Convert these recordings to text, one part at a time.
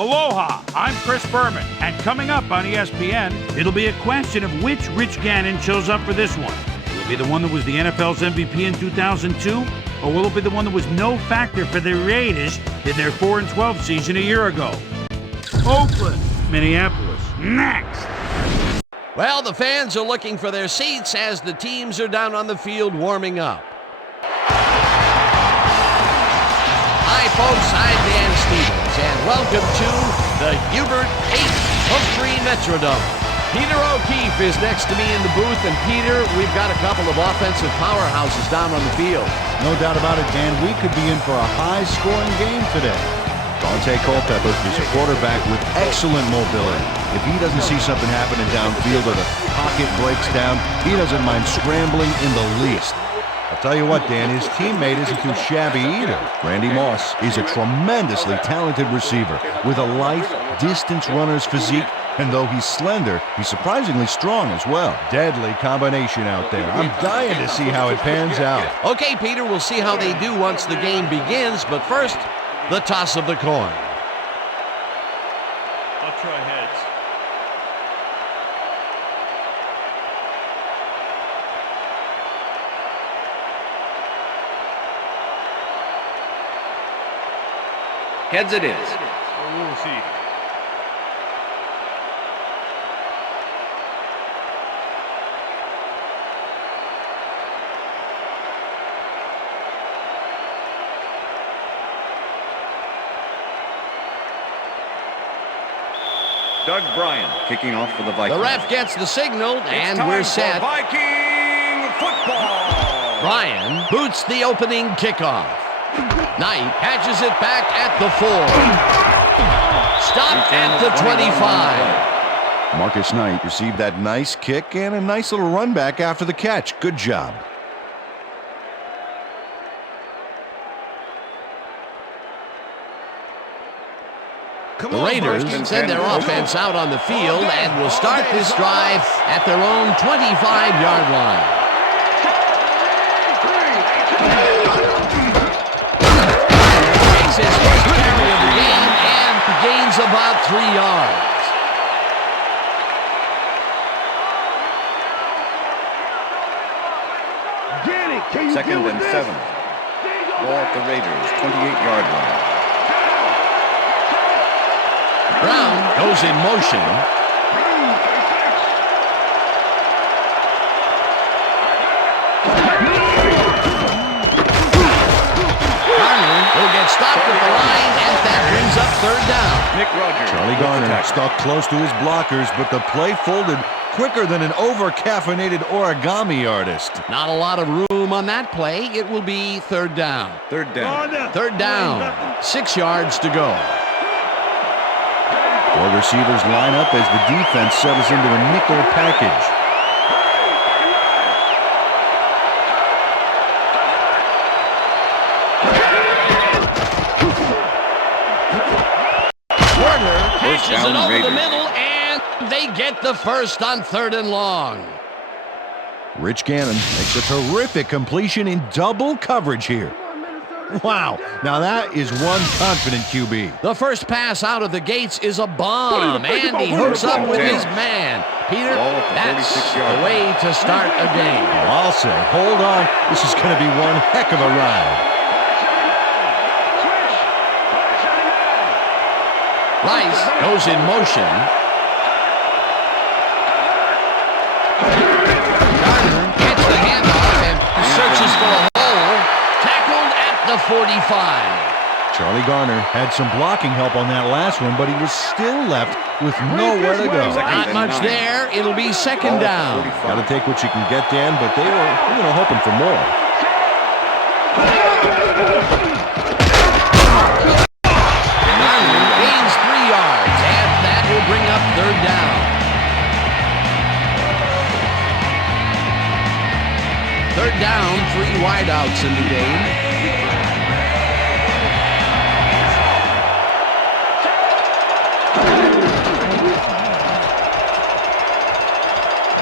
Aloha, I'm Chris Berman, and coming up on ESPN, it'll be a question of which Rich Gannon shows up for this one. Will it be the one that was the NFL's MVP in 2002, or will it be the one that was no factor for the Raiders in their 4-12 season a year ago? Oakland, Minneapolis, next! Well, the fans are looking for their seats as the teams are down on the field warming up. Hi, folks. I'm Dan Stevens, and welcome to the Hubert 8 Oak Tree Metrodome. Peter O'Keefe is next to me in the booth, and Peter, we've got a couple of offensive powerhouses down on the field. No doubt about it, Dan. We could be in for a high-scoring game today. Dante Culpepper is a quarterback with excellent mobility. If he doesn't see something happening downfield or the pocket breaks down, he doesn't mind scrambling in the least. I'll tell you what, Dan, his teammate isn't too shabby either. Randy Moss is a tremendously talented receiver with a lithe, distance runner's physique, and though he's slender, he's surprisingly strong as well. Deadly combination out there. I'm dying to see how it pans out. Okay, Peter, we'll see how they do once the game begins, but first, the toss of the coin. I'll try heads. Heads it is. We'll see. Doug Bryan kicking off for the Vikings. The ref gets the signal, and we're set. Viking football. Bryan boots the opening kickoff. Knight catches it back at the 4. Stopped at the 25. Marcus Knight received that nice kick and a nice little run back after the catch. Good job. The Raiders send their offense out on the field and will start this drive at their own 25-yard line. Takes his first carry of the game and gains about 3 yards. Second and 7. Ball at the Raiders' 28-yard line. Brown goes in motion. Garner will get stopped at the line, and that brings up 3rd down. Nick Rogers. Charlie Garner stuck close to his blockers, but the play folded quicker than an over-caffeinated origami artist. Not a lot of room on that play. It will be 3rd down. 3rd down. 3rd down. 6 yards to go. 4 receivers line up as the defense settles into a nickel package. Porter catches it over Raiders. the middle, and they get the first on 3rd and long. Rich Gannon makes a terrific completion in double coverage here. Wow, now that is one confident QB. The first pass out of the gates is a bomb, and he hooks up with his man. Peter, that's the way to start a game. Well, I'll say, hold on, this is going to be one heck of a ride. Rice goes in motion. Garner gets the handoff and searches for a hole. Tackled at the 45. Charlie Garner had some blocking help on that last one, but he was still left with nowhere to go. Not much there. It'll be 2nd down. Got to take what you can get, Dan, but they were hoping for more. Garner gains 3 yards, and that will bring up 3rd down. 3rd down, 3 wideouts in the game.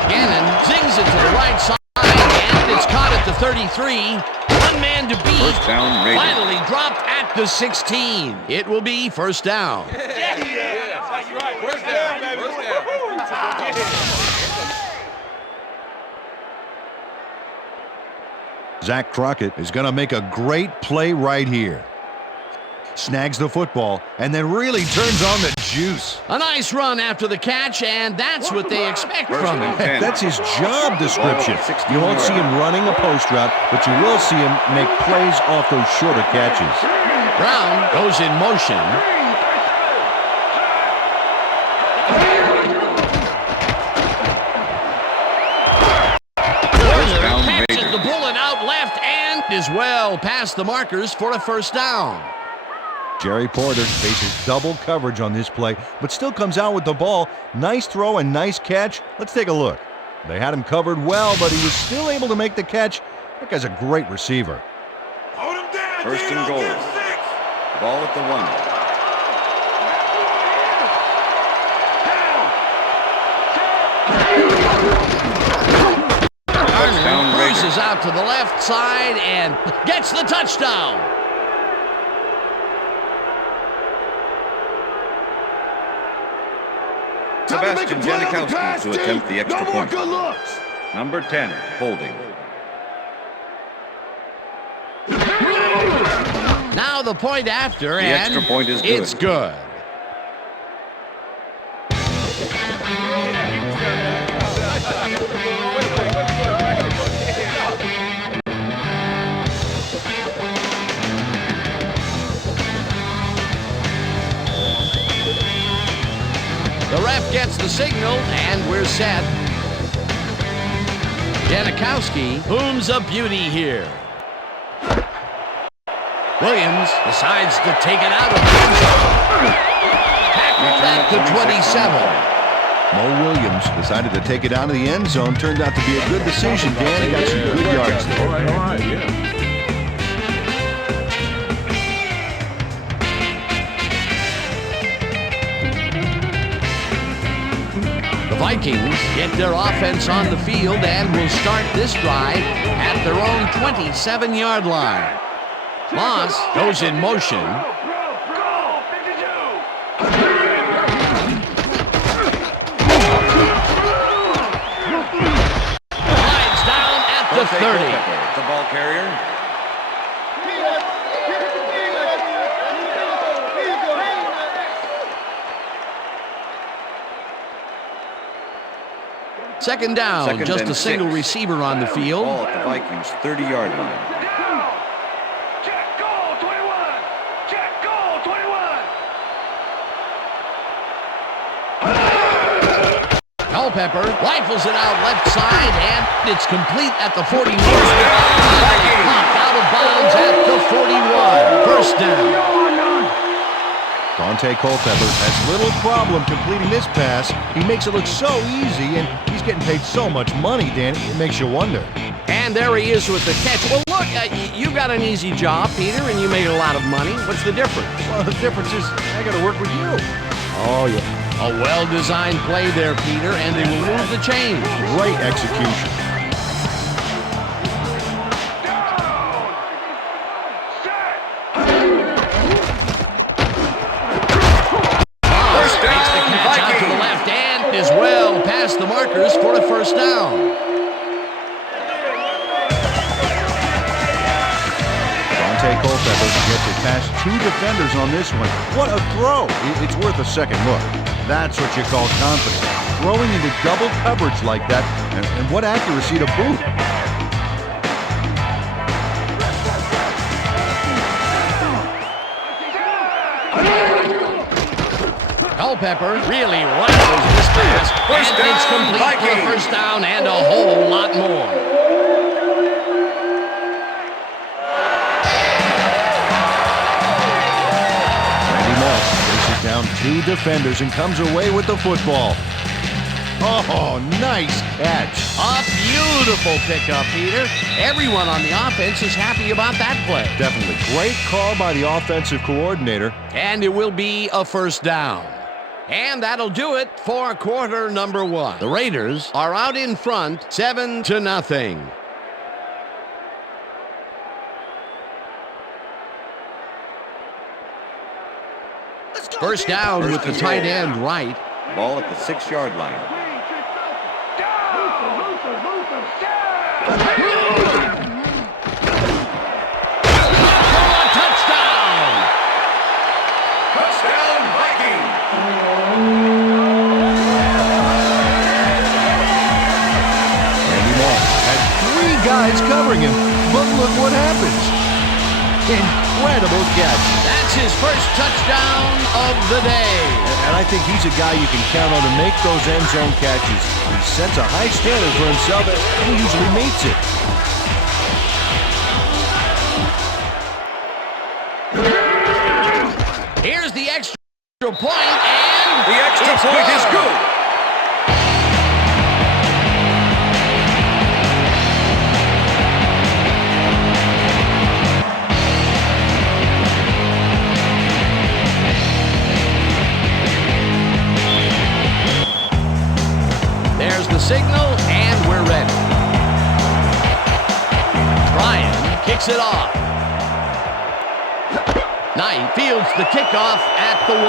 Gannon zings it to the right side, and it's caught at the 33. One man to beat. First down, Raiders. Finally dropped at the 16. It will be 1st down. First down, baby. First down. Zach Crockett is going to make a great play right here. Snags the football and then really turns on the juice. A nice run after the catch, and that's what they expect from him. That's his job description. You won't see him running a post route, but you will see him make plays off those shorter catches. Brown goes in motion. Catches the bullet out left and is well past the markers for a first down. Jerry Porter faces double coverage on this play, but still comes out with the ball. Nice throw and nice catch. Let's take a look. They had him covered well, but he was still able to make the catch. That guy's a great receiver. First and goal. Ball at the 1. Turner cruises out to the left side and gets the touchdown. Sebastian Janikowski to attempt the extra point. Number 10, holding. Now the point after, The and extra point is good. It's good. The ref gets the signal, and we're set. Janikowski booms a beauty here. Williams decides to take it out of the end zone. Tackled at the 27. Mo Williams decided to take it out of the end zone. Turned out to be a good decision, Dan. He got some good yards there. All right, yeah. The Vikings get their offense on the field and will start this drive at their own 27-yard line. Moss goes in motion. Slides down at the 30. The ball carrier. Second down, just a single receiver on the field. Ball at the Vikings' 30-yard line. Culpepper rifles it out left side, and it's complete at the 41. Popped out of bounds at the 41. First down. Dante Culpepper has little problem completing this pass. He makes it look so easy, and he's getting paid so much money, Dan. It makes you wonder. And there he is with the catch. Well, look, you got an easy job, Peter, and you made a lot of money. What's the difference? Well, the difference is I got to work with you. Oh, yeah. A well-designed play there, Peter, and they will move the chains. Great execution. Makes the catch out to the left and is well past the markers for a first down. Dante Culpepper gets it past two defenders on this one. What a throw. It's worth a second look. That's what you call confidence. Throwing into double coverage like that, and what accuracy to boot. Culpepper really rifles this pass, and it's complete for a first down and a whole lot more. Down two defenders and comes away with the football. Oh, nice catch. A beautiful pickup, Peter. Everyone on the offense is happy about that play. Definitely. Great call by the offensive coordinator. And it will be a first down. And that'll do it for quarter number one. The Raiders are out in front, 7-0. First down with the tight end right. Ball at the 6-yard line. Touchdown! Touchdown, Vikings! Randy Moss had 3 guys covering him, but look what happens. Incredible catch. That's his first touchdown of the day. And I think he's a guy you can count on to make those end zone catches. He sets a high standard for himself, and he usually meets it. Here's the extra point, and The extra point is good. There's the signal, and we're ready. Ryan kicks it off. Knight fields the kickoff at the 1.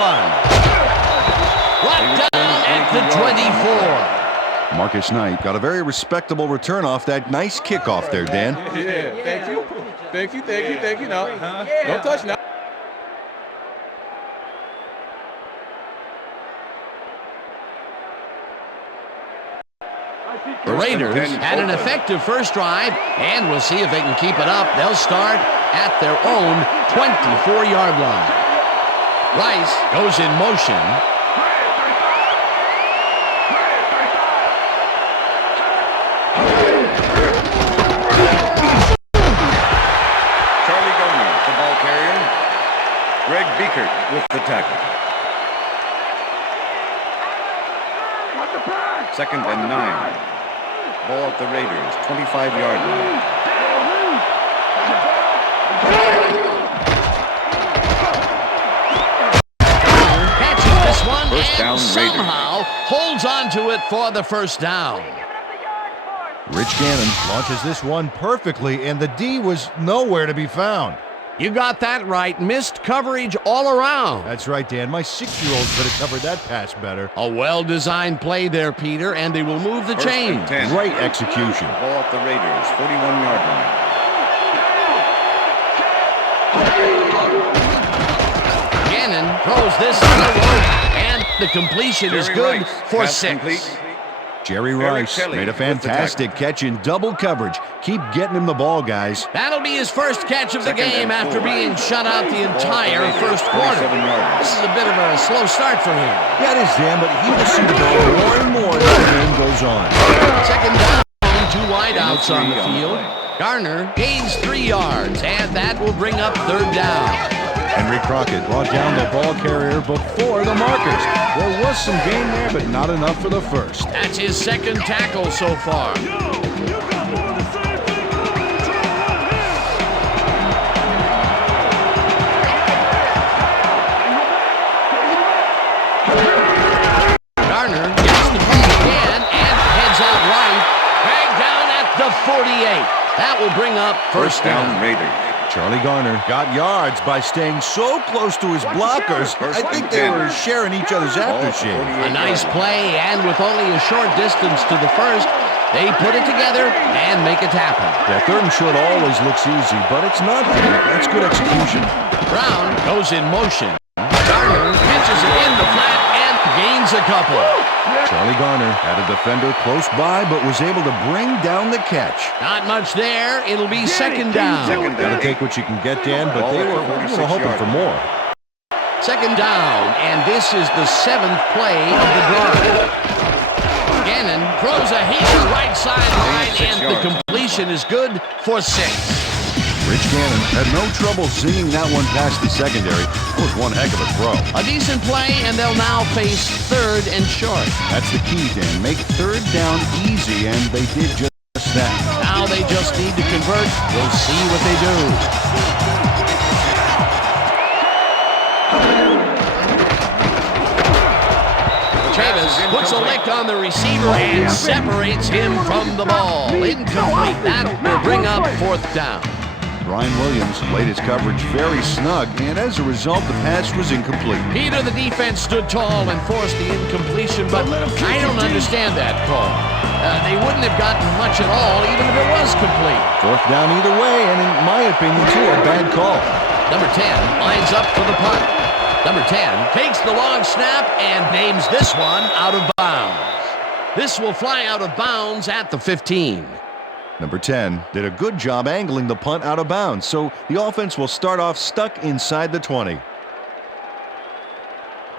Brought down at the 24. Marcus Knight got a very respectable return off that nice kickoff there, Dan. Yeah, thank you. Thank you, thank you, thank you. No, don't touch now. The Raiders had an effective first drive, and we'll see if they can keep it up. They'll start at their own 24-yard line. Rice goes in motion. Charlie Gomez, the ball carrier. Greg Biekert with the tackle. 2nd and 9. Ball at the Raiders, 25-yard line. Catches this one First down, and Raiders. somehow holds on to it for the first down. Rich Gannon launches this one perfectly, and the D was nowhere to be found. You got that right. Missed coverage all around. That's right, Dan. My 6-year-old could have covered that pass better. A well-designed play there, Peter, and they will move the First and chains. 10. Great execution. Ball at the Raiders, 41-yard line. Gannon throws this on the rope, and the completion is Jerry good Rice, for pass 6. complete. Jerry Eric Rice Kelly made a with the fantastic catch in double coverage. Keep getting him the ball, guys. That'll be his first catch of the Second game and after 4. being shut out the Ball at the entire Raiders, first quarter. 27-yard This line. is a bit of a slow start for him. That is, Dan, but he will see the ball more and more as the game goes on. Second down, 2 wideouts on the three on the field. play. Garner gains 3 yards, and that will bring up 3rd down. Henry Crockett brought down the ball carrier before the markers. There was some gain there, but not enough for the first. That's his 2nd tackle so far. Garner gets the ball again and heads out right. Dragged down at the 48. That will bring up first down. Raiders. Charlie Garner got yards by staying so close to his blockers. I think they were sharing each other's aftershave. A nice play, and with only a short distance to the first, they put it together and make it happen. Yeah, 3rd and short always looks easy, but it's not. That's good execution. Brown goes in motion. Garner pitches it in the flat and gains a couple. Charlie Garner had a defender close by, but was able to bring down the catch. Not much there. It'll be 2nd down. Gotta take what you can get, Dan, but they were hoping for more. 2nd down, and this is the 7th play of the drive. Gannon throws a heater right sideline, and the completion is good for 6. Rich Gannon had no trouble zinging that one past the secondary. That was one heck of a throw. A decent play, and they'll now face 3rd and short. That's the key, Dan. Make 3rd down easy, and they did just that. Now they just need to convert. We'll see what they do. Chavis puts a lick on the receiver and separates him from the ball. Incomplete. That will bring up 4th down. Ryan Williams laid his coverage very snug, and as a result, the pass was incomplete. Peter, the defense stood tall and forced the incompletion, but I don't understand that call. They wouldn't have gotten much at all, even if it was complete. Fourth down either way, and in my opinion, too, a bad call. Number 10 lines up for the punt. Number 10 takes the long snap and names this one out of bounds. This will fly out of bounds at the 15. Number 10 did a good job angling the punt out of bounds, so the offense will start off stuck inside the 20.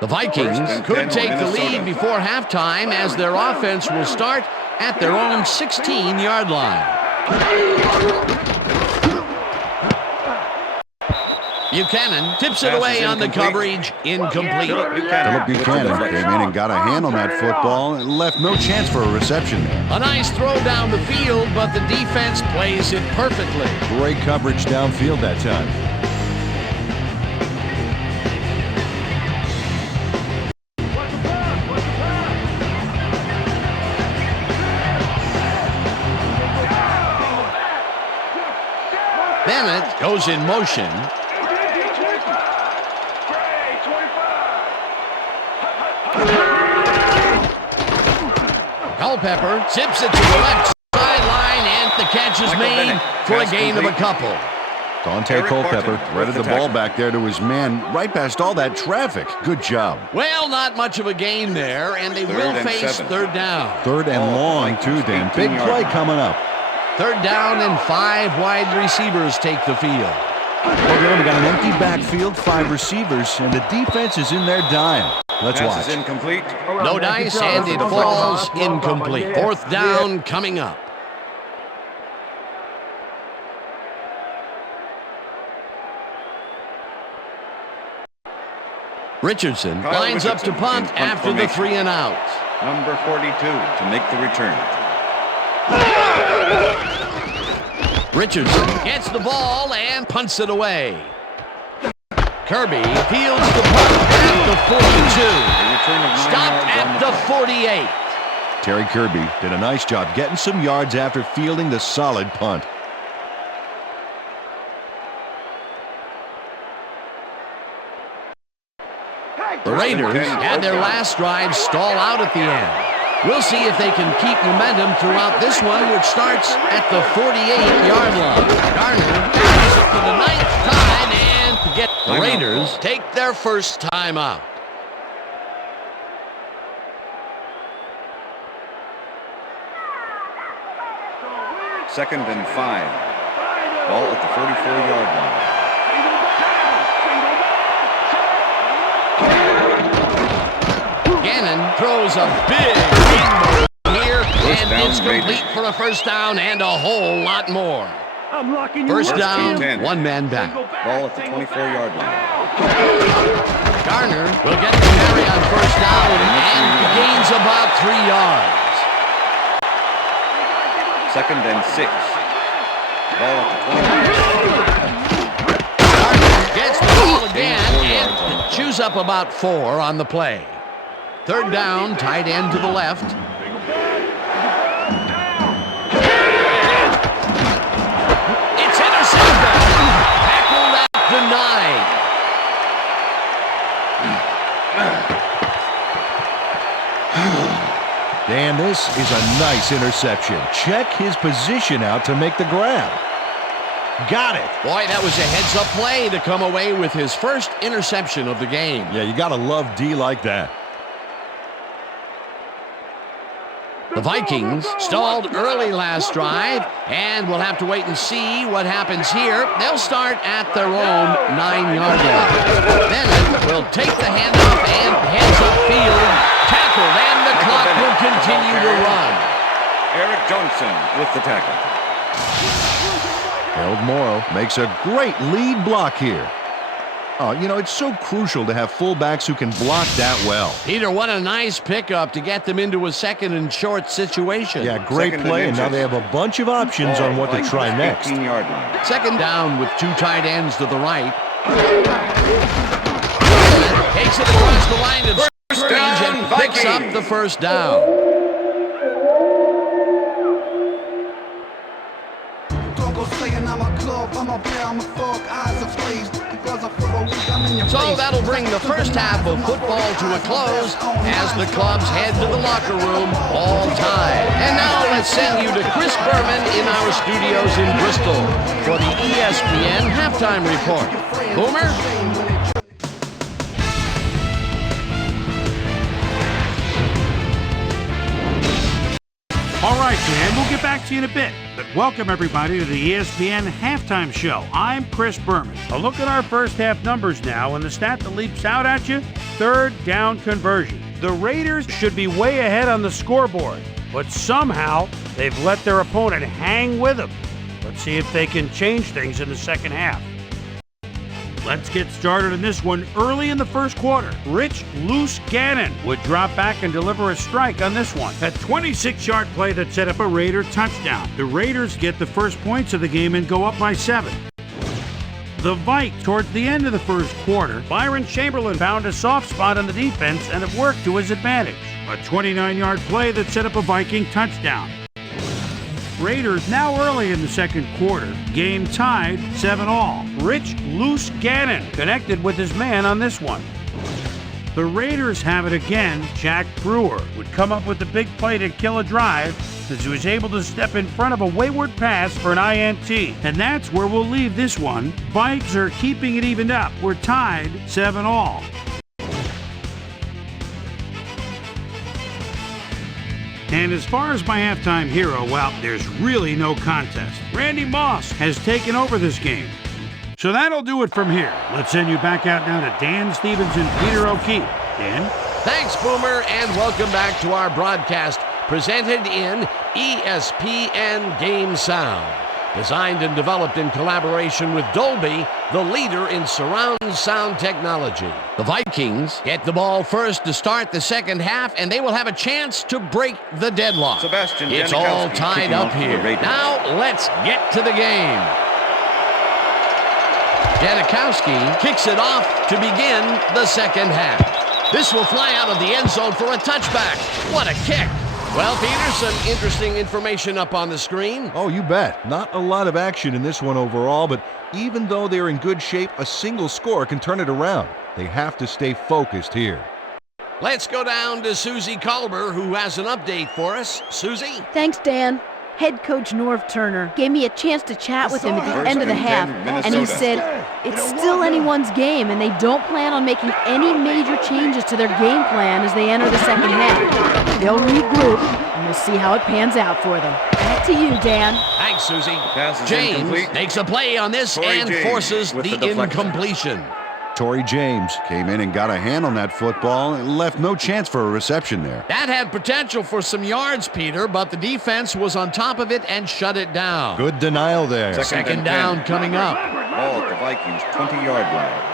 The Vikings could take the lead before halftime as their offense will start at their own 16-yard line. Buchanan tips it away on the coverage. Incomplete. Philip Buchanan came in and got a hand on that football and left no chance for a reception there. A nice throw down the field, but the defense plays it perfectly. Great coverage downfield that time. Bennett goes in motion. Culpepper zips it to the left sideline, and the catch is made for a gain of a couple. Dante Culpepper threaded the ball back there to his man right past all that traffic. Good job. Well, not much of a gain there, and they will face third down. Third and long, too, Dan. Big play coming up. Third down and 5 wide receivers take the field. Well, we got an empty backfield, 5 receivers, and the defense is in their dime. Let's watch. Pass is incomplete. No dice, and it falls incomplete. Fourth down coming up. Richardson lines up to punt after the 3 and out. Number 42 to make the return. Richardson gets the ball and punts it away. Kirby fields the punt at the 42. Stopped at the 48. Terry Kirby did a nice job getting some yards after fielding the solid punt. The Raiders had their last drive stall out at the end. We'll see if they can keep momentum throughout this one, which starts at the 48-yard line. Garner passes it for the 9th time, and to get the Raiders take their first time out. Second and 5. Ball at the 44-yard line. Gannon throws a big here, and it's complete for a first down and a whole lot more. First down, 1 man back. Ball at the 24-yard line. Garner will get the carry on first down and gains about 3 yards. Second and 6. Ball at the 20. Garner gets the ball again and chews up about 4 on the play. Third down, tight end to the left. It's intercepted. Tackled and denied. Dan, this is a nice interception. Check his position out to make the grab. Got it. Boy, that was a heads-up play to come away with his first interception of the game. Yeah, you got to love D like that. The Vikings stalled early last drive, and we'll have to wait and see what happens here. They'll start at their own 9-yard line. Bennett will take the handoff and heads upfield. Tackled, and the clock will continue to run. Eric Johnson with the tackle. Harold Morrow makes a great lead block here. Oh, you know, it's so crucial to have fullbacks who can block that well. Peter, what a nice pickup to get them into a second and short situation. Yeah, great play, and now they have a bunch of options on what to try next. 18-yard line. Second down with 2 tight ends to the right. Takes it across the line of scrimmage and picks up the first down. So that'll bring the first half of football to a close as the clubs head to the locker room, all tied. And now let's send you to Chris Berman in our studios in Bristol for the ESPN halftime report. Boomer? All right, Dan, we'll get back to you in a bit. But welcome, everybody, to the ESPN Halftime Show. I'm Chris Berman. A look at our first half numbers now, and the stat that leaps out at you, third down conversion. The Raiders should be way ahead on the scoreboard, but somehow they've let their opponent hang with them. Let's see if they can change things in the second half. Let's get started in this one early in the first quarter. Rich Loose Gannon would drop back and deliver a strike on this one. A 26-yard play that set up a Raider touchdown. The Raiders get the first points of the game and go up by 7. The Vikes, towards the end of the first quarter, Byron Chamberlain found a soft spot on the defense and it worked to his advantage. A 29-yard play that set up a Viking touchdown. Raiders now early in the second quarter. Game tied 7-all. Rich Loose Gannon connected with his man on this one. The Raiders have it again. Jack Brewer would come up with the big play to kill a drive as he was able to step in front of a wayward pass for an INT. And that's where we'll leave this one. Vikes are keeping it evened up. We're tied 7-all. And as far as my halftime hero, well, there's really no contest. Randy Moss has taken over this game. So that'll do it from here. Let's send you back out now to Dan Stevens and Peter O'Keefe. Dan? Thanks, Boomer, and welcome back to our broadcast presented in ESPN Game Sound. Designed and developed in collaboration with Dolby, the leader in surround sound technology. The Vikings get the ball first to start the second half, and they will have a chance to break the deadlock. It's all tied up here. Now let's get to the game. Janikowski kicks it off to begin the second half. This will fly out of the end zone for a touchback. What a kick. Well, Peter, some interesting information up on the screen. Oh, you bet. Not a lot of action in this one overall, but even though they're in good shape, a single score can turn it around. They have to stay focused here. Let's go down to Susie Colber, who has an update for us. Susie? Thanks, Dan. Head coach Norv Turner gave me a chance to chat with him at the end of the half, and he said it's still anyone's game, and they don't plan on making any major changes to their game plan as they enter the second half. They'll regroup, and we'll see how it pans out for them. Back to you, Dan. Thanks, Susie. James makes a play on this and forces the incompletion. Torrey James came in and got a hand on that football and left no chance for a reception there. That had potential for some yards, Peter, but the defense was on top of it and shut it down. Good denial there. Second down coming up. Ball at the Vikings' 20-yard line.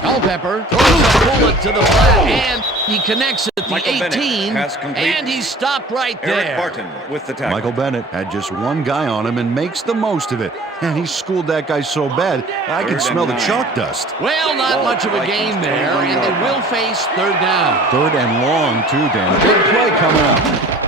Culpepper throws a bullet to the flat, and he connects at the 18, and he's stopped right there. Eric Barton with the tackle. Michael Bennett had just one guy on him and makes the most of it. And he schooled that guy so bad, I could smell the chalk dust. Well, not much of a gain there, and they will face third down. Third and long, too, Dan. A big play coming up.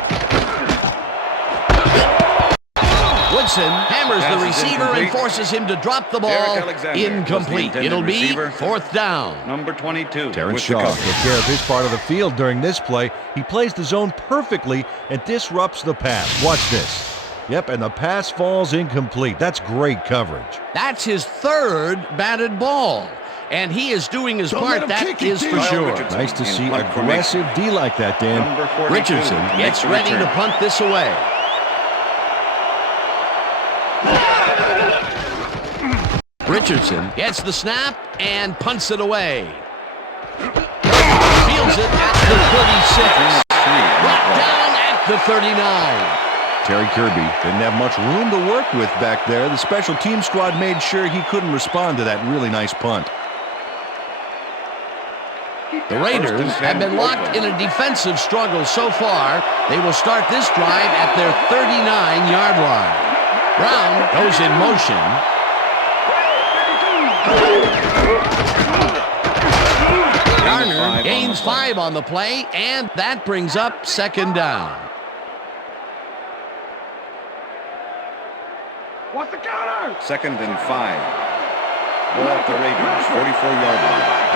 Woodson hammers the receiver and forces him to drop the ball. Incomplete. It'll be fourth down. Number 22. Terrence Shaw took care of his part of the field during this play. He plays the zone perfectly and disrupts the pass. Watch this. Yep, and the pass falls incomplete. That's great coverage. That's his third batted ball. And he is doing his part, that is for sure. Nice to see aggressive D like that, Dan. Richardson gets ready to punt this away. Richardson gets the snap and punts it away. Fields it at the 36. Brought down at the 39. Terry Kirby didn't have much room to work with back there. The special team squad made sure he couldn't respond to that really nice punt. The Raiders have been locked in a defensive struggle so far. They will start this drive at their 39-yard line. Brown goes in motion. gains 5 on the play, and that brings up second down. What's the counter? 2nd and 5. Ball at the Raiders, 44-yard line.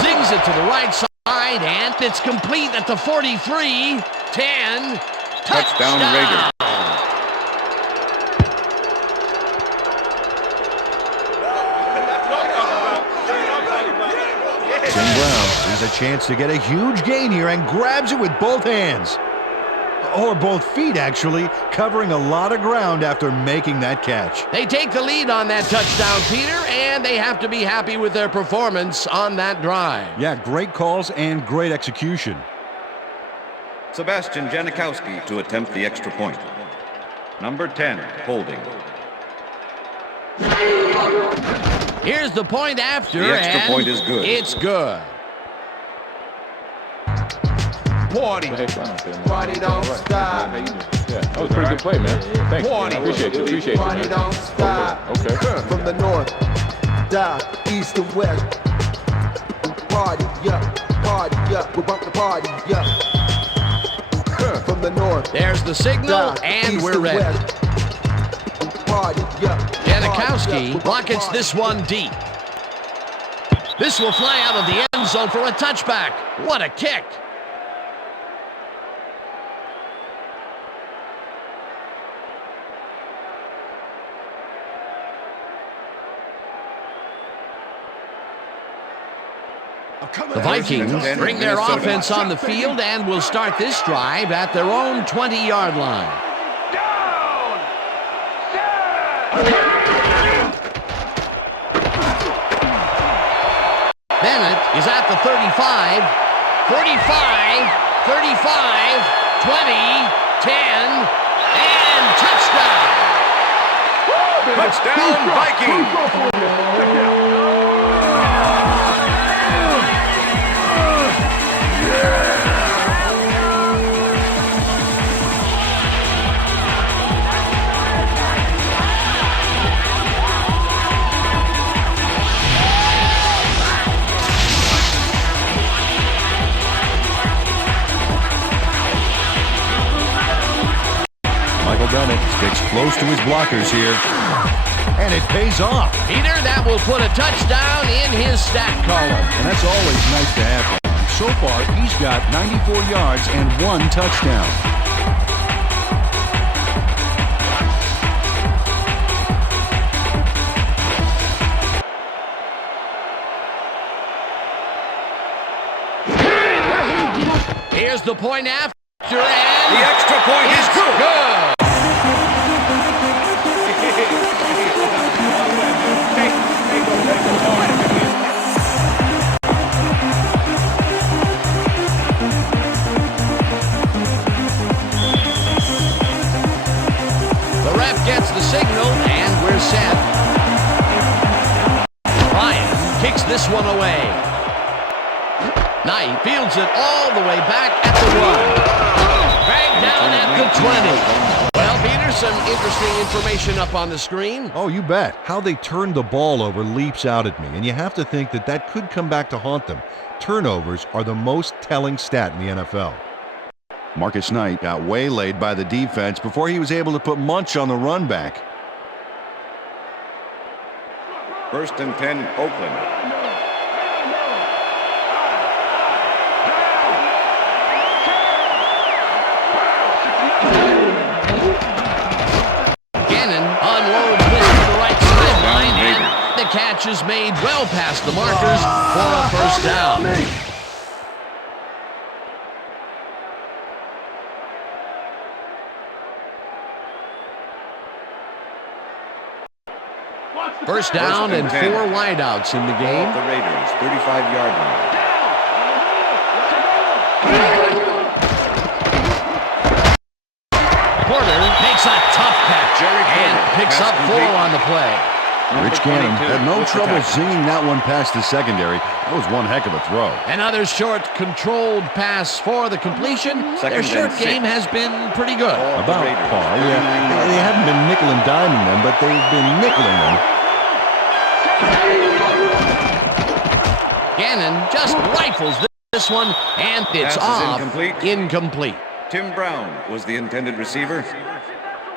Zings it to the right side, and it's complete at the 43, 10, touchdown Raiders. Tim Brown sees a chance to get a huge gain here and grabs it with both hands. Or both feet, actually, covering a lot of ground after making that catch. They take the lead on that touchdown, Peter, and they have to be happy with their performance on that drive. Yeah, great calls and great execution. Sebastian Janikowski to attempt the extra point. Number 10, holding. Here's the point after, The extra and point is good. It's good. Party. Party don't stop. Yeah, that was a pretty good play, man. Thanks. Party. I appreciate you, Party man. don't stop. Okay. From the north, south, east, and west. Party, yeah. Party, yeah. We bump the party, yeah. From the north. There's the signal, south, and east, we're ready. west. Party, yeah. Janikowski rockets this one deep. This will fly out of the end zone for a touchback. What a kick. The Vikings bring their offense on the field and will start this drive at their own 20-yard line. Bennett is at the 35, 45, 35, 20, 10, and touchdown! Touchdown, Vikings! Bennett sticks close to his blockers here, and it pays off. Peter, that will put a touchdown in his stat column. And that's always nice to have. So far, he's got 94 yards and 1 touchdown. Here's the point after, and The extra point is good. The ref gets the signal, and we're set. Ryan kicks this one away. Knight fields it all the way back at the 1. Dragged down at the 20. Well, Peter, some interesting information up on the screen. Oh, you bet. How they turned the ball over leaps out at me, and you have to think that that could come back to haunt them. Turnovers are the most telling stat in the NFL. Marcus Knight got waylaid by the defense before he was able to put Munch on the run back. 1st and 10, Oakland. The catch is made well past the markers for a first down. First down and 4 wideouts in the game. The Raiders, 35-yard line. Porter makes a tough catch and picks up 4 on the play. Rich Gannon had no trouble zinging that one past the secondary. That was one heck of a throw. Another short, controlled pass for the completion. Their short game has been pretty good. About par, yeah. They haven't been nickel and diming them, but they've been nickeling them. Gannon just rifles this one, and it's off. Incomplete. Tim Brown was the intended receiver.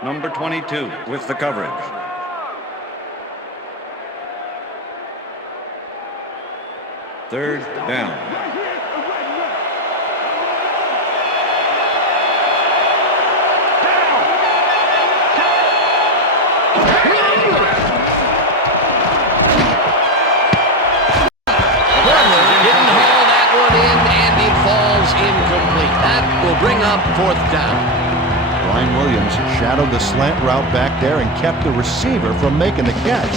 Number 22 with the coverage. Third down. Incomplete. That will bring up fourth down. Brian Williams shadowed the slant route back there and kept the receiver from making the catch.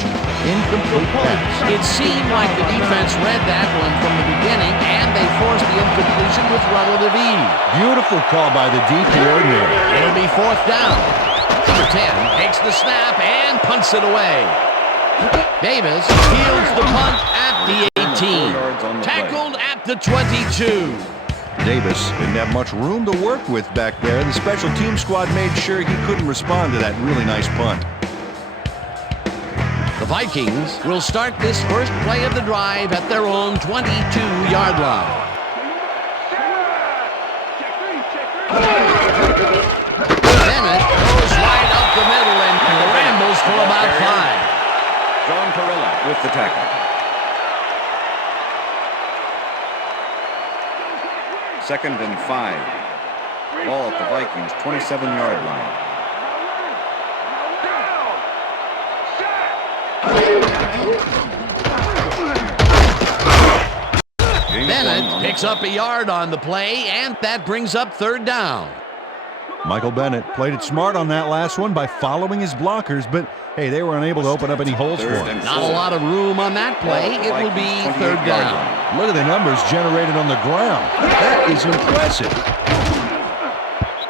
Incomplete pass. It seemed like the defense read that one from the beginning, and they forced the incompletion with relative ease. Beautiful call by the D coordinator. It'll be fourth down. Number 10 takes the snap and punts it away. Davis fields the punt at the 18. Tackled at the 22. Davis didn't have much room to work with back there. The special team squad made sure he couldn't respond to that really nice punt. The Vikings will start this first play of the drive at their own 22-yard line. Bennett goes right up the middle and rambles for about 5. John Carilla with the tackle. Second and 5. Ball at the Vikings' 27-yard line. Bennett picks up a yard on the play, and that brings up third down. Michael Bennett played it smart on that last one by following his blockers, but hey, they were unable to open up any holes for him. Not a lot of room on that play. It will be third down. Look at the numbers generated on the ground. That is impressive.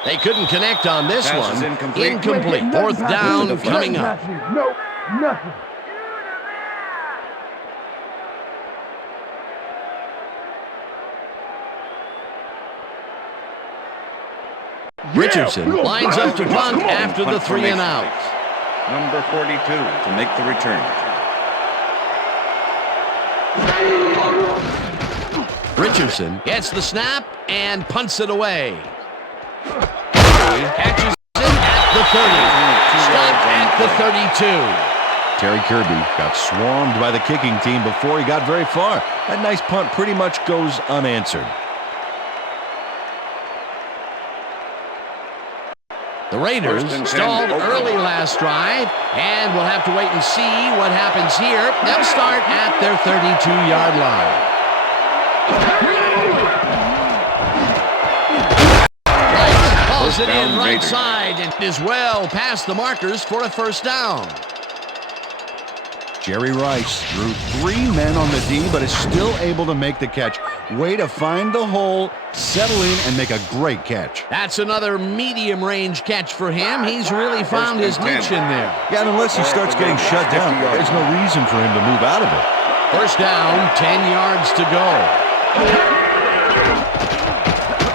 They couldn't connect on this one. Incomplete. Fourth down coming up. Nope, nothing. Richardson lines up to punt after the 3 and out. Number 42 to make the return. Richardson gets the snap and punts it away. Catches it at the 30. Stopped at the 32. Terry Kirby got swarmed by the kicking team before he got very far. That nice punt pretty much goes unanswered. The Raiders stalled early last drive, and we'll have to wait and see what happens here. They'll start at their 32-yard line. Rice calls it in right side and is well past the markers for a first down. Jerry Rice drew 3 men on the D, but is still able to make the catch. Way to find the hole, settle in, and make a great catch. That's another medium-range catch for him. He's really found his niche in there. Yeah, and unless he starts getting shut down, there's no reason for him to move out of it. First down, 10 yards to go.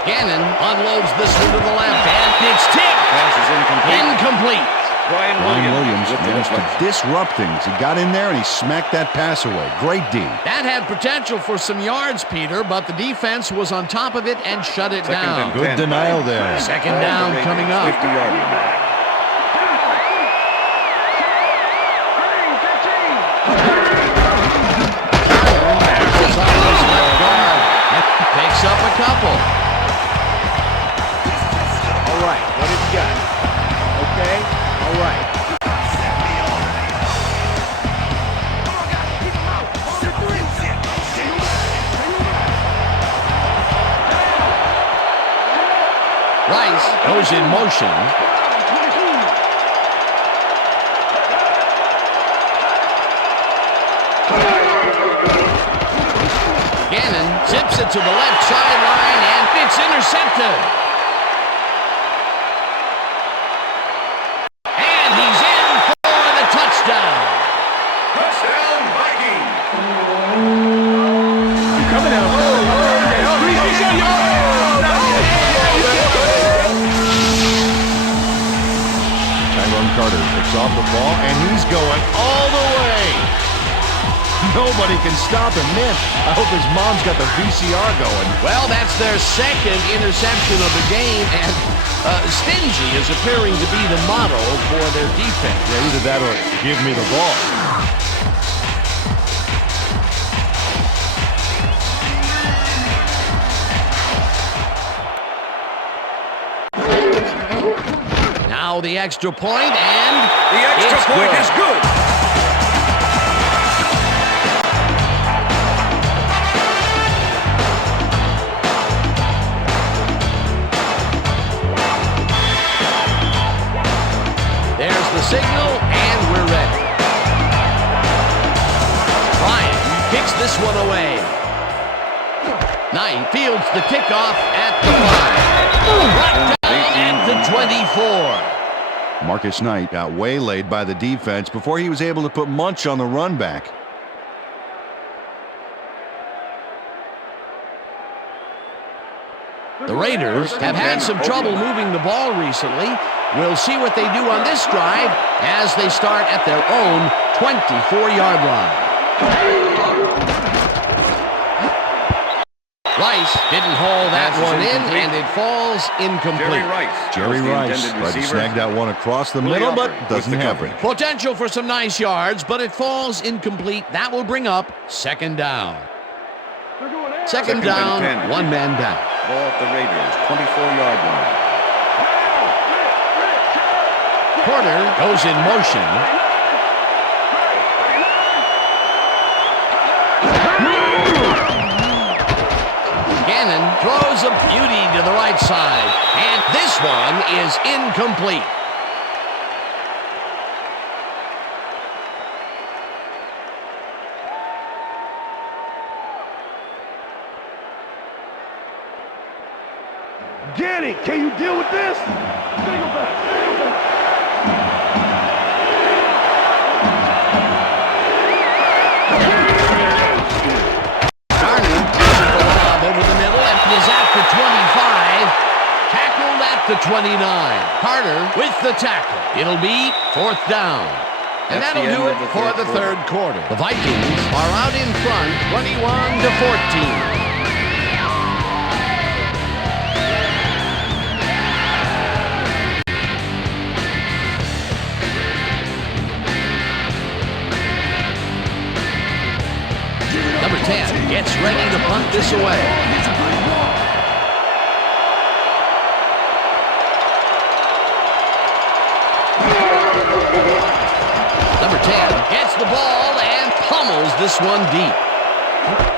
Gannon unloads this one to the left, and it's tipped. Pass is Incomplete. Brian Williams with the managed to deflection. disrupt things. He got in there and he smacked that pass away. Great D. That had potential for some yards, Peter, but the defense was on top of it and shut it Second down. and Good 10. denial there. Second down coming up. 50-yard line. It's on his left guard and picks up a couple. All right, what have you got? Okay, all right. Rice goes in motion. Gannon zips it to the left sideline, and it's intercepted. And he's in for the touchdown. Picks off the ball, and he's going all the way. Nobody can stop him. Man, I hope his mom's got the VCR going. Well, that's their second interception of the game, and Stingy is appearing to be the model for their defense. Yeah, either that or give me the ball. Now the extra point, and The extra point is good. There's the signal, and we're ready. Bryant kicks this one away. Knight fields the kickoff at the 5. Right down at the 24. Marcus Knight got waylaid by the defense before he was able to put Munch on the run back. The Raiders have had some trouble moving the ball recently. We'll see what they do on this drive as they start at their own 24-yard line. Rice didn't haul that one in, and it falls incomplete. Jerry Rice tried to snag that one across the middle, but doesn't happen. Potential for some nice yards, but it falls incomplete. That will bring up second down. Second down, one man down. Ball at the Raiders, 24-yard line. Porter goes in motion. Gannon throws a beauty to the right side, and this one is incomplete. Gannon, can you deal with this? Take him back. The 29. Carter with the tackle. It'll be fourth down. And that'll do it for the third quarter. The Vikings are out in front, 21-14. Number 10 gets ready to punt this away. Number 10 gets the ball and pummels this one deep.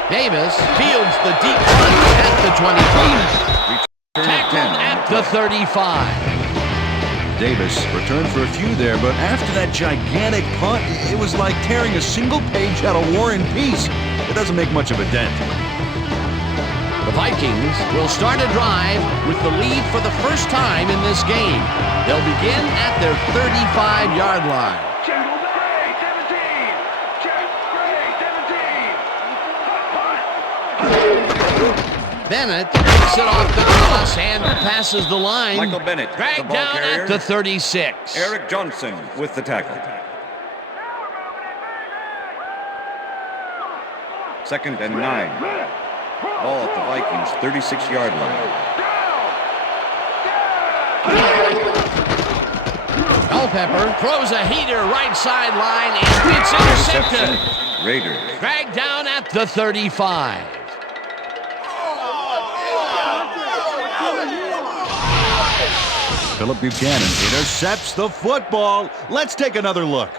Davis fields the deep punt at the 25. Tackled at the 35. Davis returned for a few there, but after that gigantic punt, it was like tearing a single page out of War and Peace. It doesn't make much of a dent. The Vikings will start a drive with the lead for the first time in this game. They'll begin at their 35-yard line. Bennett picks it off the cross and passes the line. Michael Bennett, dragged the ball down carrier. at the 36. Eric Johnson with the tackle. Second and 9. Ball at the Vikings, 36-yard line. Culpepper throws a heater right sideline, and it's intercepted. Raiders. Dragged down at the 35. Philip Buchanan intercepts the football. Let's take another look.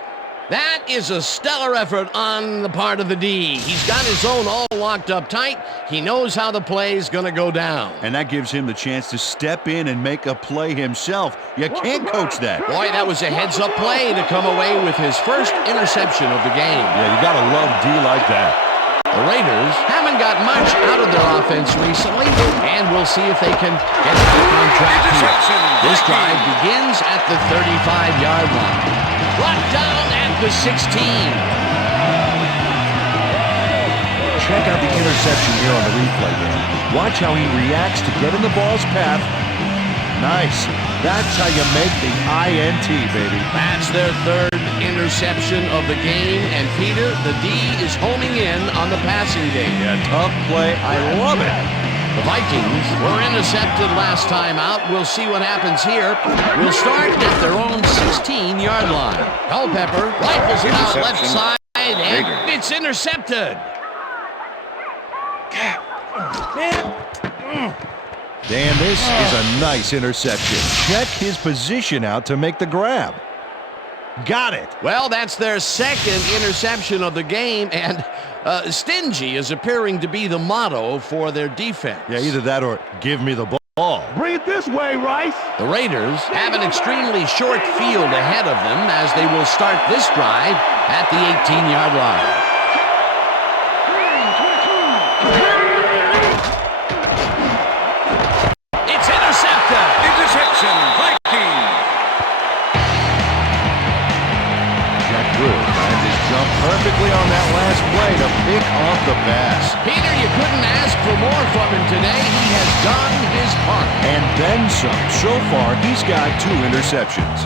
That is a stellar effort on the part of the D. He's got his own all locked up tight. He knows how the play is going to go down. And that gives him the chance to step in and make a play himself. You can't coach that. Boy, that was a heads-up play to come away with his first interception of the game. Yeah, you got to love D like that. The Raiders haven't got much out of their offense recently, and we'll see if they can get back on track here. This drive begins at the 35-yard line. Brought down at the 16. Check out the interception here on the replay game. Watch how he reacts to get in the ball's path. Nice. That's how you make the INT, baby. That's their third interception of the game. And Peter, the D is homing in on the passing game. Yeah, tough play. I love it. The Vikings were intercepted last time out. We'll see what happens here. We'll start at their own 16-yard line. Culpepper rifles it out left side, and it's intercepted. Dan, this is a nice interception. Check his position out to make the grab. Got it. Well, that's their second interception of the game, and stingy is appearing to be the motto for their defense. Yeah, either that or give me the ball. Bring it this way, Rice. The Raiders have an extremely short field ahead of them as they will start this drive at the 18-yard line. It's intercepted. Interception, Vikings. Jack Brewer timed his jump perfectly on that last play to pick off the pass. Peter, you couldn't ask for more from him today. He has done his part. And then some. So far, he's got 2 interceptions.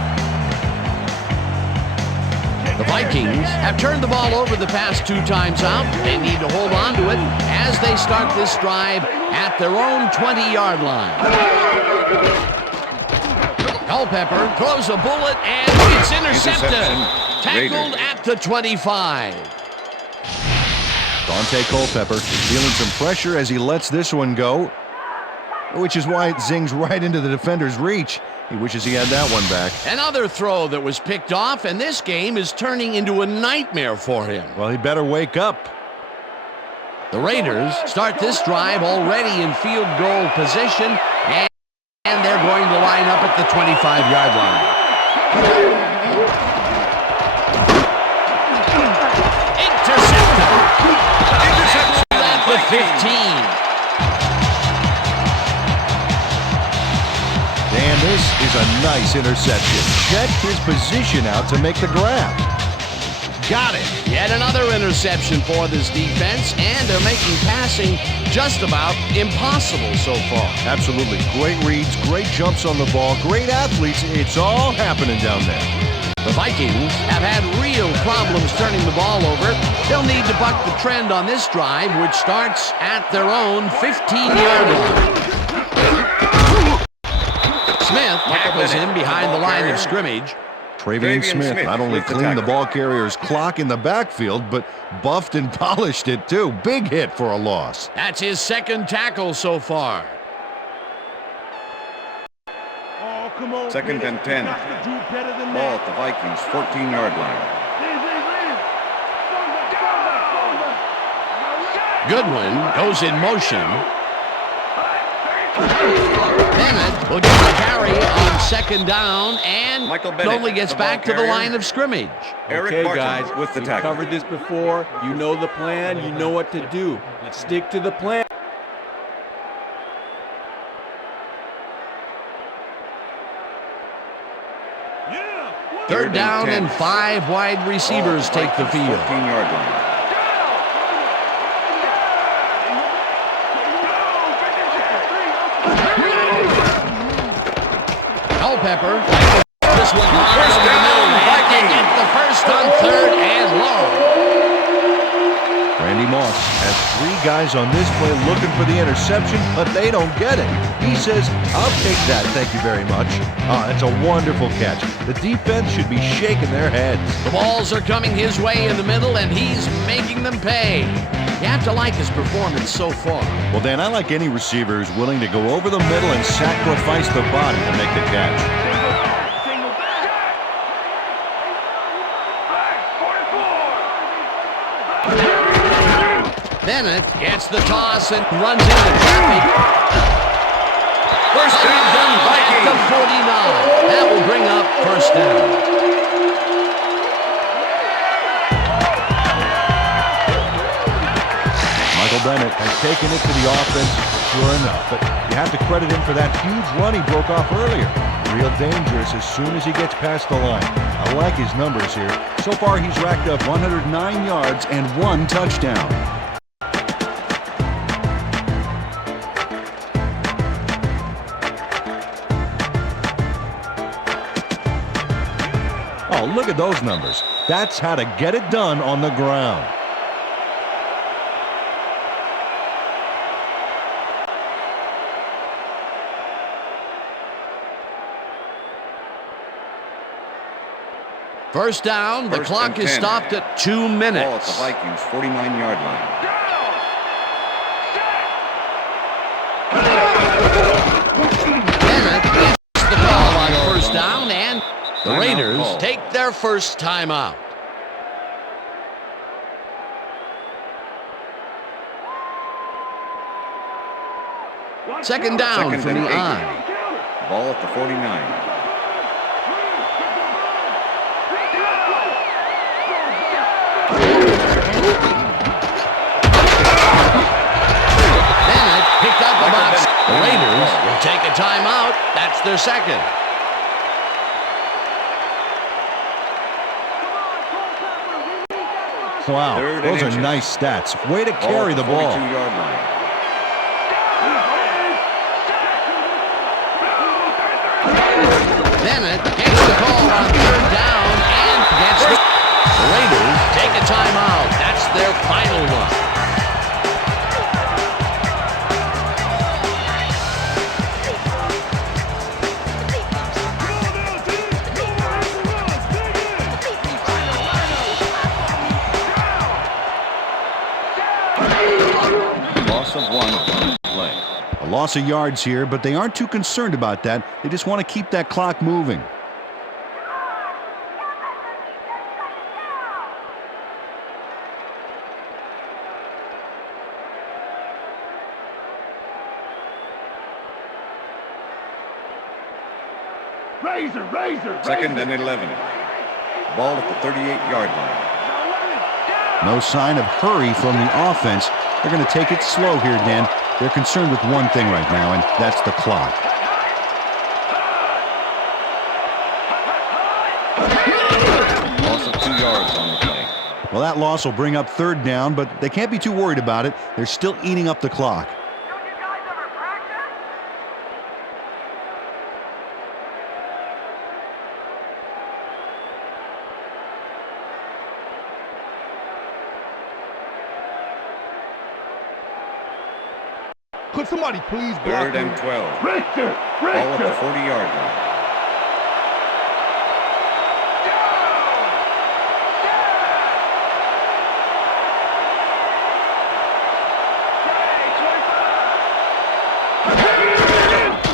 The Vikings have turned the ball over the past 2 times out. They need to hold on to it as they start this drive at their own 20-yard line. Culpepper throws a bullet, and it's intercepted. Tackled at the 25. Dante Culpepper is feeling some pressure as he lets this one go, which is why it zings right into the defender's reach. He wishes he had that one back. Another throw that was picked off, and this game is turning into a nightmare for him. Well, he better wake up. The Raiders start this drive already in field goal position, and they're going to line up at the 25-yard line. Intercepted! At the 15. Dan, this is a nice interception. Check his position out to make the grab. Got it. Yet another interception for this defense, and they're making passing just about impossible so far. Absolutely. Great reads, great jumps on the ball, great athletes. It's all happening down there. The Vikings have had real problems turning the ball over. They'll need to buck the trend on this drive, which starts at their own 15-yard line. Smith tackles him behind the line of scrimmage. Travian Smith not only cleaned the ball carrier's clock in the backfield, but buffed and polished it too. Big hit for a loss. That's his second tackle so far. Oh, come on. 2nd and 10. Ball at the Vikings' 14-yard line. Goodwin goes in motion. Bennett will get the carry on 2nd down, and only gets back to the line of scrimmage. Okay, guys, with the tackle. You've covered this before. You know the plan. You know what to do. Let's stick to the plan. Third down and 5 wide receivers take the field. 15-yard line. Culpepper. This one first down, Vikings. Get the first on 3rd and long. Randy Moss has 3 guys on this play looking for the interception, but they don't get it. He says, I'll take that, thank you very much. That's a wonderful catch. The defense should be shaking their heads. The balls are coming his way in the middle, and he's making them pay. You have to like his performance so far. Well, Dan, I like any receiver who's willing to go over the middle and sacrifice the body to make the catch. Bennett gets the toss and runs into traffic. First down, Vikings. At the 49. That will bring up first down. Michael Bennett has taken it to the offense, sure enough, but you have to credit him for that huge run he broke off earlier. Real dangerous as soon as he gets past the line. I like his numbers here. So far, he's racked up 109 yards and 1 touchdown. Wow, look at those numbers. That's how to get it done on the ground. First down, the clock is stopped at 2 minutes. Ball at the Vikings 49-yard line. Bennett gets the call on first down, and the Raiders take their first timeout. Second down from the line. Ball at the 49. Bennett picked up the box. The Raiders will take a timeout. That's their second. Wow, those are nice stats. Way to carry the ball. 42-yard line. Bennett gets the call on third down and gets the Raiders take a timeout. That's their final one. Loss of 1 on play. A loss of yards here, but they aren't too concerned about that. They just want to keep that clock moving. Second and 11. Ball at the 38-yard line. No sign of hurry from the offense. They're going to take it slow here, Dan. They're concerned with one thing right now, and that's the clock. Loss of 2 yards on the play. Well, that loss will bring up third down, but they can't be too worried about it. They're still eating up the clock. Could somebody please block Third him? and 12. Richter! Ball at the 40-yard line.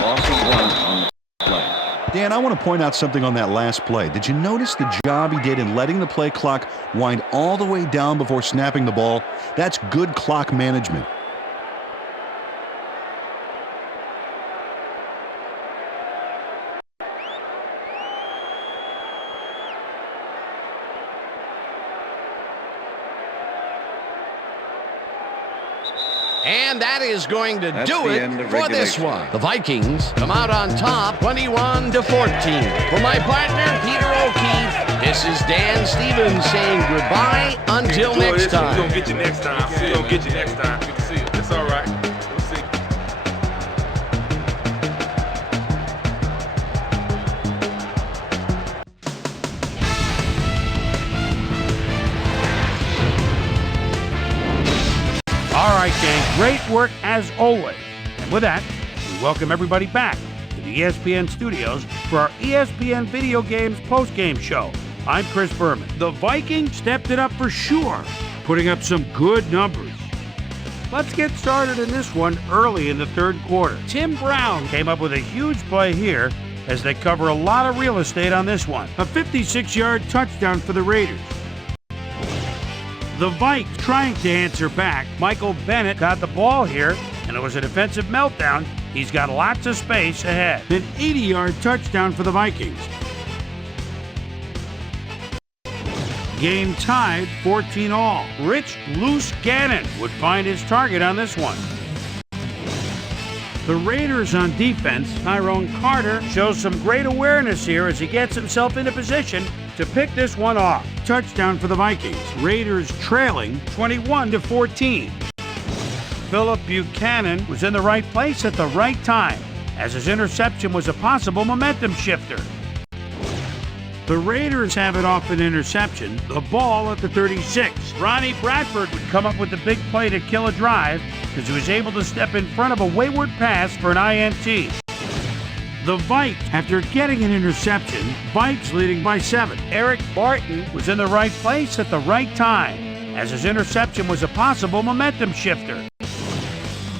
Loss of 1 on the play. Dan, I want to point out something on that last play. Did you notice the job he did in letting the play clock wind all the way down before snapping the ball? That's good clock management. And that is going to That's do the it end of for this regulation. one. The Vikings come out on top 21-14. For my partner, Peter O'Keefe, this is Dan Stevens saying goodbye until next time. We're gonna get you next time. We're gonna get you next time. Good to see you. It's all right. We'll see. All right, gang, great work as always. And with that, we welcome everybody back to the ESPN studios for our ESPN Video Games post-game show. I'm Chris Berman. The Vikings stepped it up for sure, putting up some good numbers. Let's get started in this one early in the third quarter. Tim Brown came up with a huge play here as they cover a lot of real estate on this one. A 56-yard touchdown for the Raiders. The Vikes trying to answer back. Michael Bennett got the ball here, and it was a defensive meltdown. He's got lots of space ahead. An 80-yard touchdown for the Vikings. Game tied 14-all. Rich Loose Gannon would find his target on this one. The Raiders on defense, Tyrone Carter shows some great awareness here as he gets himself into position to pick this one off. Touchdown for the Vikings. Raiders trailing 21-14. Philip Buchanan was in the right place at the right time, as his interception was a possible momentum shifter. The Raiders have it off an interception, the ball at the 36. Ronnie Bradford would come up with the big play to kill a drive because he was able to step in front of a wayward pass for an INT. The Vikes, after getting an interception, Vikes leading by 7. Eric Barton was in the right place at the right time, as his interception was a possible momentum shifter.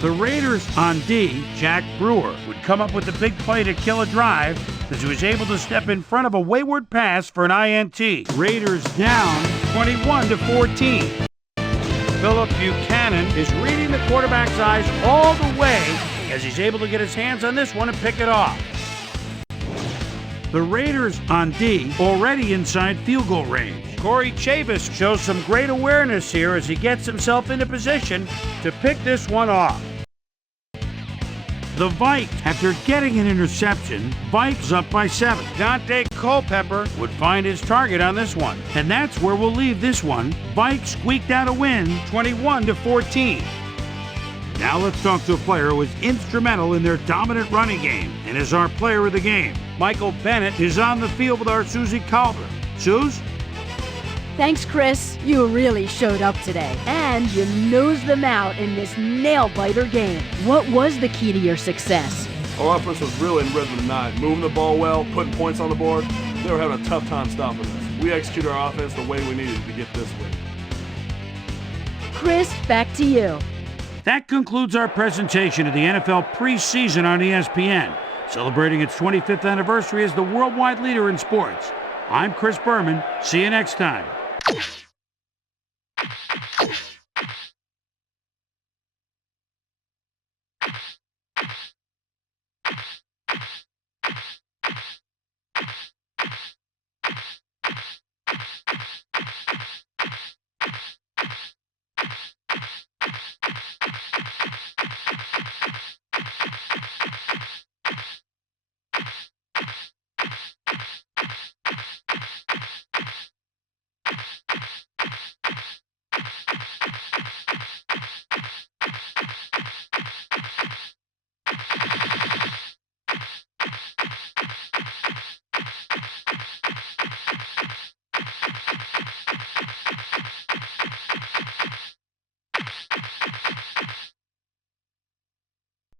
The Raiders on D, Jack Brewer, would come up with the big play to kill a drive because he was able to step in front of a wayward pass for an INT. Raiders down 21-14. Philip Buchanan is reading the quarterback's eyes all the way as he's able to get his hands on this one and pick it off. The Raiders on D, already inside field goal range. Corey Chavis shows some great awareness here as he gets himself into position to pick this one off. The Vikes, after getting an interception, Vikes up by 7. Dante Culpepper would find his target on this one. And that's where we'll leave this one. Vikes squeaked out a win, 21-14. Now let's talk to a player who was instrumental in their dominant running game and is our player of the game. Michael Bennett is on the field with our Susie Calder. Suze? Thanks, Chris. You really showed up today. And you nosed them out in this nail-biter game. What was the key to your success? Our offense was really in rhythm tonight, moving the ball well, putting points on the board. They were having a tough time stopping us. We executed our offense the way we needed to get this win. Chris, back to you. That concludes our presentation of the NFL preseason on ESPN, celebrating its 25th anniversary as the worldwide leader in sports. I'm Chris Berman. See you next time.